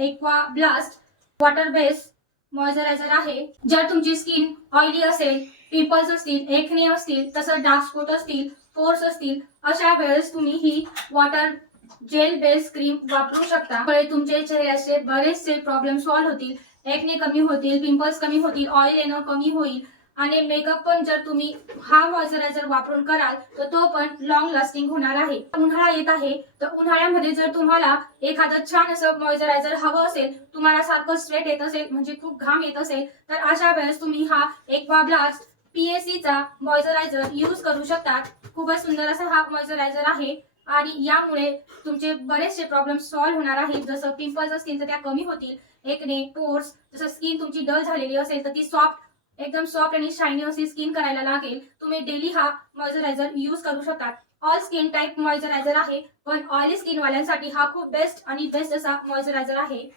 Aqua blast water base moisturiser आहे जर तुमची स्किन ऑइली असेल पिंपल्स असतील एकने असतील तसंच डार्क स्पॉट असतील पोर्स असतील अशा वेळेस तुम्ही ही वॉटर जेल बेस क्रीम वापरू शकता. त्यामुळे तुमचे चेहऱ्याचे बरेचसे प्रॉब्लेम सॉल्व्ह होतील. एकने कमी होतील पिंपल्स कमी होतील ऑइल येणं कमी होईल. आणि मेकअप पण जर तुम्ही हा मॉइश्चरायझर वापरून कराल तर तो पण लॉंग लास्टिंग होणार आहे. उन्हाळा येत आहे तर उन्हाळ्यामध्ये जर तुम्हाला एखादं छान असं मॉइश्चरायझर हवं असेल तुम्हाला सारखं स्वेट येत असेल म्हणजे खूप घाम येत असेल तर अशा वेळेस तुम्ही हा एक्वा ब्लास्ट पीएससीचा मॉइश्चरायझर यूज करू शकता खूपच सुंदर असा हा मॉइश्चरायझर आहे आणि यामुळे तुमचे बरेचसे प्रॉब्लेम सॉल्व्ह होणार आहेत जसं पिंपल्स असतील तर त्या कमी होतील. एकने पोर्स जसं स्किन तुमची डल झालेली असेल तर ती सॉफ्ट एकदम सॉफ्ट आणि शायनी अशी स्किन करायला लागेल. तुम्ही डेली हा मॉइश्चरायझर यूज करू शकता. ऑल स्किन टाईप मॉइश्चरायझर आहे पण ऑइली स्किन वाल्यांसाठी हा खूप बेस्ट आणि बेस्ट असा मॉइश्चरायझर आहे.